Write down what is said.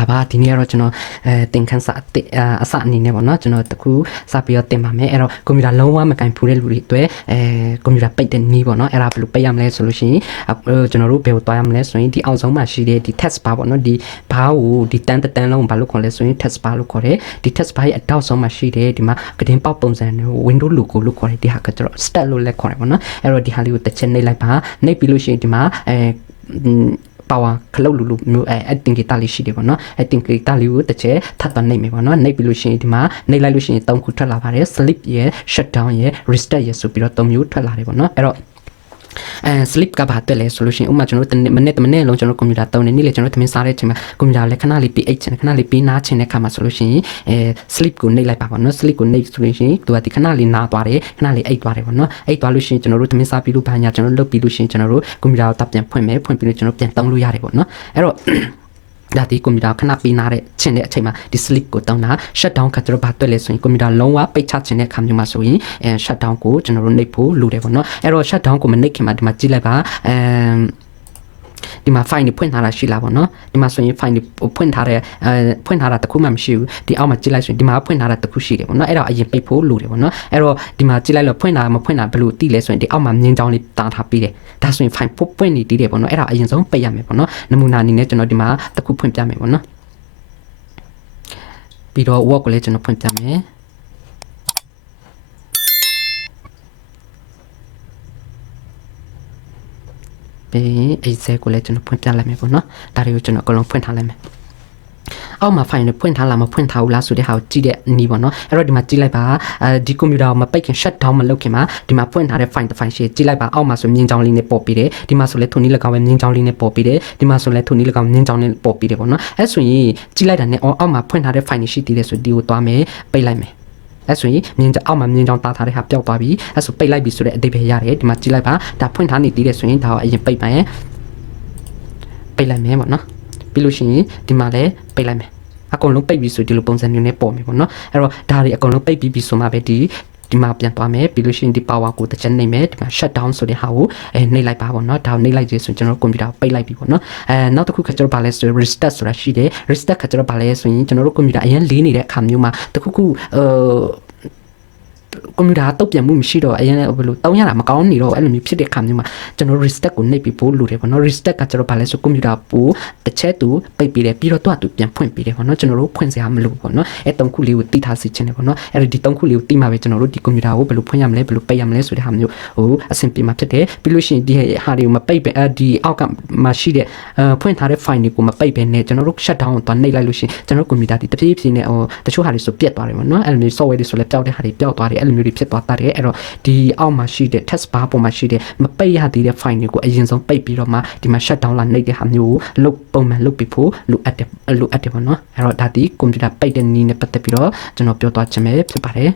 လာပါဒီနေ့တော့ကျွန်တော်တင်ခန်းစာအစအနေနဲ့ပေါ့နော်ကျွန်တော်တခုစပြီးတော့တင်ပါမယ်အဲ့တော့ကွန်ပျူတာလုံးဝမကင်ဖူးတဲ့လူတွေအတွက်ကွန်ပျူတာပိတ်တဲ့နည်းပေါ့နော်အဲ့ဒါဘယ်လိုပိတ်ရမလဲဆိုလို့ရှိရင်ကျွန်တော်တို့ဘယ်ကိုတွားရမလဲဆိုရင်ဒီအောက်ဆုံးမှာရှိတဲ့ဒီ text bar ပေါ့နော်ဒီဘားကိုဒီတန်းလုံးဘာလို့ခေါ်လဲဆိုရင် text bar လို့ခေါ်တယ်ဒီ text bar ရဲ့အတောက်ဆုံးမှာရှိတဲ့ဒီမှာကတင်ပေါက်ပုံစံမျိုး window logo လို့ခေါ်တယ်ဒီဟာကကျွန်တော် start လို့လည်းခေါ်တယ်ပေါ့နော်အဲ့တော့ဒီဟာလေးကိုတစ်ချက်နှိပ်လိုက်ပါနှိပ်ပြီးလို့ရှိရင်ဒီမှာpower ခလုတ်လူမျိုးအတင်ဂီတာလေးရှိတယ်ပေါ့နော်အတင်ဂီတာလေးကိုတစ်ချက်ထပ်တော့နှိပ်မယ်ပေါ့နော်နှိပ်ပြီးလို့ရှိရင်ဒီမှာနှိပ်လိုက်လို့ရှိရင်၃ခုထွက်လာပါတယ် sleep ရယ် shutdown ရယ် restart ရယ်ဆိုပြီးတော့၃မျိုးထွက်လာတယ်ပေါ့နော်အဲ့တော့sleep ကဘာတက်လဲဆိုလို့ရှိရင်ဥပမာကျွန်တော်တို့မိနစ်လုံးကျွန်တော်ကွန်ပျူတာသုံးနေနေ့လေကျွန်တော်သမင်းစားတဲ့အချိန်မှာကွန်ပျူတာလည်းခဏလေးပြီးအိတ်ချင်ခဏလေးပြီးနားချင်တဲ့ခါမှာဆိုလို့ရှိရင်sleep ကိုနှိပ်လိုက်ပါပေါ့နော် sleep ကိုနှိပ်ဆိုလို့ရှိရင်သူကဒီခဏလေးနားသွားတယ်ခဏလေးအိတ်သွားတယ်ပေါ့နော်အိတ်သွားလို့ရှိရင်ကျွန်တော်တို့သမင်းစားပြီးလို့ဘာညာကျွန်တော်လုပ်ပြီးလို့ရှိရင်ကျွန်တော်တို့ကွန်ပျူတာကိုတပ်ပြန်ဖွင့်ပြီးလို့ကျွန်တော်ပြန်သုံးလို့ရတယ်ပေါ့နော်အဲ့တော့ဒါဒီကွန်ပျူတာခဏပြီးနားတဲ့ချင်တဲ့အချိန်မှာဒီ sleep ကိုတောင်းတာ shutdown ကကျွန်တော်ဘာတွေ့လဲဆိုရင်ကွန်ပျူတာလုံးဝပိတ်ချချင်တဲ့အခါမျိုးမှာဆိုရင်shutdown ကိုကျွန်တော်တို့နှိပ်ဖို့လိုတယ်ပေါ့နော်အဲ့တော့ shutdown ကိုမနှိပ်ခင်မှာဒီမှာကြည့်လိုက်ပါဒီမှာ file တွေဖွင့်ထားတာရှိလားပေါ့နော်ဒီမှာဆိုရင် file တွေဖွင့်ထားတာတခုမှမရှိဘူးဒီအောက်မှာကြည့်လိုက်ဆိုရင်ဒီမှာဖွင့်ထားတာတခုရှိတယ်ပေါ့နော်အဲ့တော့အရင်ပိတ်ဖို့လိုတယ်ပေါ့နော်အဲ့တော့ဒီမှာကြည့်လိုက်လို့ဖွင့်တာမဖွင့်တာဘယ်လိုသိလဲဆိုရင်ဒီအောက်မှာမြင်းချောင်းလေးတားထားပြီးတယ်ဒါဆိုရင် file ဖွင့်နေတည်တယ်ပေါ့နော်အဲ့ဒါအရင်ဆုံးပိတ်ရမယ်ပေါ့နော်နမူနာအနေနဲ့ကျွန်တော်ဒီမှာတခုဖွင့်ပြမယ်ပေါ့နော်ပြီးတော့ work ကိုလည်းကျွန်တော်ဖွင့်ပြမယ်ပြီးExcel ကိုလည်းကျွန်တော်ဖွင့်ပြလိုက်မယ်ပေါ့နော်ဒါတွေကိုကျွန်တော်အကုန်လုံးဖွင့်ထားလိုက်မယ်အောက်မှာ file တွေဖွင့်ထားလားမဖွင့်ထားဘူးလားဆိုတဲ့ဟာကိုကြည့်တဲ့နည်းပေါ့နော်အဲ့တော့ဒီမှာကြည့်လိုက်ပါဒီကွန်ပျူတာကိုမပိတ်ခင် shut down မလုပ်ခင်မှာဒီမှာဖွင့်ထားတဲ့ file တစ် file ရှိကြည့်လိုက်ပါအောက်မှာဆိုမြင်းချောင်းလေးနဲ့ပေါ်ပြီးတယ်ဒီမှာဆိုလဲထုံနည်း၎င်းပဲမြင်းချောင်းလေးနဲ့ပေါ်ပြီးတယ်ဒီမှာဆိုလဲထုံနည်း၎င်းမြင်းချောင်းနဲ့ပေါ်ပြီးတယ်ပေါ့နော်အဲ့ဆိုရင်ကြည့်လိုက်တာနဲ့အောက်မှာဖွင့်ထားတဲ့ file ရှိသေးတယ်ဆိုဒီကိုသွားမယ်ပိတ်လိုက်မယ်အဲ့ဆိုရင်အောက်မှာမြင်းချောင်းတားထားတဲ့ဟာပျောက်သွားပြီအဲ့ဆိုပိတ်လိုက်ပြီဆိုတဲ့အဓိပ္ပာယ်ရတယ်ဒီမှာကြည့်လိုက်ပါဒါဖွင့်ထားနေသေးတယ်ဆိုရင်ဒါကိုအရင်ပိတ်ပါရင်ပိတ်လိုက်မယ်ပေါ့နော်ပြီးလို့ရှိရင်ဒီမှာလည်းပိတ်လိုက်မယ်အကုန်လုံးပိတ်ပြီးဆိုဒီလိုပုံစံမျိုးနဲ့ပေါ်မယ်ပေါ့နော်အဲ့တော့ဒါတွေအကုန်လုံးပိတ်ပြီးဆိုမှပဲဒီမှာပြန်သွားမယ်ပြီးလို့ရှိရင်ဒီ power ကိုတစ်ချက်နှိပ်မယ်ဒီမှာ shut down ဆိုတဲ့ဟာကိုနှိပ်လိုက်ပါပေါ့နော်ဒါကိုနှိပ်လိုက်ခြင်းဆိုကျွန်တော်ကွန်ပျူတာပိတ်လိုက်ပြီပေါ့နော်နောက်တစ်ခုခါကျတော့ဗာလဲဆို restart ဆိုတာရှိတယ် restart ခါကျတော့ဗာလဲဆိုရင်ကျွန်တော်တို့ကွန်ပျူတာအရင်လေးနေတဲ့အခါမျိုးမှာတခုကွန်ပျူတာတုတ်ပြန်မှုမရှိတော့အရင်ဘယ်လိုတောင်းရတာမကောင်းနေတော့အဲ့လိုမျိုးဖြစ်တဲ့ခါမျိုးမှာကျွန်တော် restart ကိုနှိပ်ပြီးပို့လို့တယ်ပေါ့နော် restart ကကျွန်တော်ဗာလဲဆိုကွန်ပျူတာပို့တစ်ချက်တူပိတ်ပြီးတယ်ပြီးတော့သူ့ပြန်ဖွင့်ပြီးတယ်ပေါ့နော်ကျွန်တော်တို့ဖွင့်စရာမလိုပေါ့နော်အဲ့၃ခုလေးကိုတိထားစီခြင်းတယ်ပေါ့နော်အဲ့ဒီ၃ခုလေးကိုတိမှပဲကျွန်တော်တို့ဒီကွန်ပျူတာကိုဘယ်လိုဖွင့်ရမလဲဘယ်လိုပိတ်ရမလဲဆိုတဲ့ဟာမျိုးဟိုအဆင်ပြေမှာဖြစ်တယ်ပြီးလို့ရှိရင်ဒီဟာတွေကိုမပိတ်ပဲဒီအောက်ကမှရှိတဲ့ဖွင့်ထားတဲ့ file တွေကိုမပိတ်ပဲနဲ့ကျွန်တော်တို့ shut down ကိုသွားနှိပ်လိုက်လို့ရှိရင်ကျွန်တော်ကွန်ပျူတာဒီတဖြည်းဖြည်းနဲ့ဟိုတချို့ဟာတွေဆိုပြတ်သွားတယ်ပေါ့နော်အဲ့လိုမျိုး software တွေဆိုလည်းပျောက်တဲ့ဟာတွေပျောက်သွားတယ်အဲ့လိုမျိုးတွေဖြစ်သွားတတ်တယ်အဲ့တော့ဒီအောက်မှာရှိတဲ့ text bar ပေါ်မှာရှိတဲ့မပိတ်ရသေးတဲ့ file တွေကိုအရင်ဆုံးပိတ်ပြီးတော့မှဒီမှာ shut down လာနှိပ်တဲ့ဟာမျိုးကိုပုံမှန်လုပ်ပြီးဖို့လိုအပ်တယ်ပေါ့နော်အဲ့တော့ဒါဒီကွန်ပျူတာပိတ်တဲ့နည်းနဲ့ပတ်သက်ပြီးတော့ကျွန်တော်ပြောသွားခြင်းပဲဖြစ်ပါတယ်